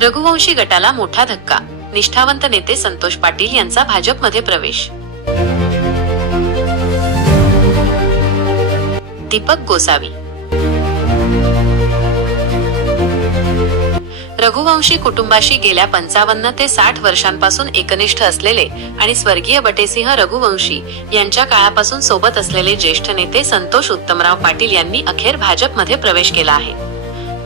रघुवंशी गटाला मोठा धक्का. निष्ठावंत नेते संतोष पाटील यांचा भाजपमध्ये प्रवेश. दीपक गोसावी. रघुवंशी कुटुंबाशी गेल्या पंचावन्न ते साठ वर्षांपासून एकनिष्ठ असलेले आणि स्वर्गीय बटेसिंह रघुवंशी यांच्या काळापासून सोबत असलेले ज्येष्ठ नेते संतोष उत्तमराव पाटील यांनी अखेर भाजपमध्ये प्रवेश केला आहे.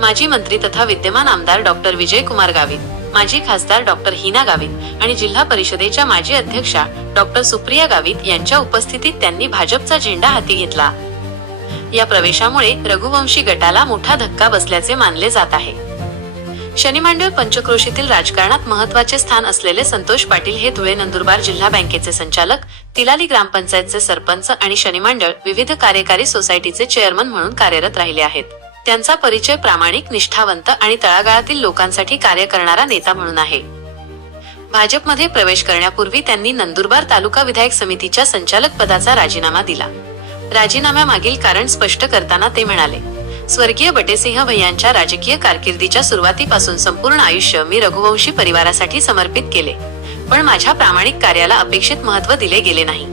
माजी मंत्री तथा विद्यमान आमदार डॉक्टर विजयकुमार गावित माजी खासदार डॉक्टर हिना गावित आणि जिल्हा परिषदेच्या माजी अध्यक्षा डॉक्टर सुप्रिया गावित यांच्या उपस्थितीत त्यांनी भाजपचा झेंडा हाती घेतला. या प्रवेशामुळे रघुवंशी गटाला मोठा धक्का बसल्याचे मानले जात आहे. शनिमांडळ पंचक्रोशीतील राजकारणात महत्त्वाचे स्थान असलेले संतोष पाटील हे धुळे नंदुरबार जिल्हा बँकेचे संचालक तिलाली ग्रामपंचायतचे सरपंच आणि शनिमांडळ विविध कार्यकारी सोसायटीचे चेअरमन म्हणून कार्यरत राहिले आहेत. त्यांचा परिचय प्रामाणिक निष्ठावंत आणि तळागाळातील लोकांसाठी कार्य करणारा नेता म्हणून आहे. भाजपमध्ये प्रवेश करण्यापूर्वी त्यांनी नंदुरबार तालुका विधायक समितीच्या संचालक पदाचा राजीनामा दिला. राजीनाम्यामागील कारण स्पष्ट करताना ते म्हणाले स्वर्गीय बटेसिंह भैयांच्या राजकीय कारकिर्दीच्या सुरुवातीपासून संपूर्ण आयुष्य मी रघुवंशी परिवारासाठी समर्पित केले पण माझ्या प्रामाणिक कार्याला अपेक्षित महत्त्व दिले गेले नाही.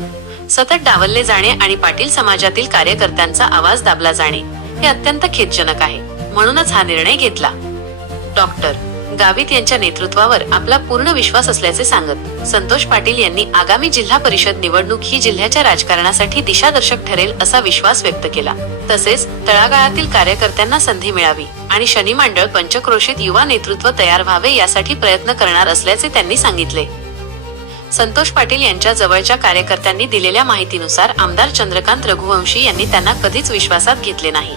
सतत डावलले जाणे आणि पाटील समाजातील कार्यकर्त्यांचा आवाज दाबला जाणे. हे अत्यंत खेदजनक आहे. म्हणूनच हा निर्णय घेतला. डॉक्टर गावित यांच्या नेतृत्वावर आपला पूर्ण विश्वास असल्याचे सांगत संतोष पाटील यांनी आगामी जिल्हा परिषद निवडणूक ही जिल्ह्याच्या राजकारणासाठी दिशादर्शक ठरेल असा विश्वास व्यक्त केला. तसेच तळागाळातील कार्यकर्त्यांना संधी मिळावी आणि शनी मंडळ पंचक्रोशीत युवा नेतृत्व तयार व्हावे यासाठी प्रयत्न करणार असल्याचे त्यांनी सांगितले. संतोष पाटील यांच्या जवळच्या कार्यकर्त्यांनी दिलेल्या माहितीनुसार आमदार चंद्रकांत रघुवंशी यांनी त्यांना कधीच विश्वासात घेतले नाही.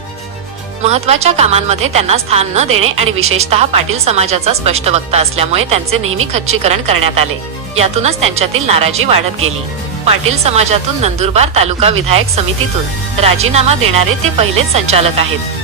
महत्त्वाच्या कामांमध्ये त्यांना स्थान न देणे आणि विशेषतः पाटील समाजाचा स्पष्ट वक्ता असल्यामुळे त्यांचे नेहमी खच्चीकरण करण्यात आले. यातूनच त्यांच्यातील नाराजी वाढत गेली. पाटील समाजातून नंदुरबार तालुका विधायक समितीतून राजीनामा देणारे ते पहिलेच संचालक आहेत.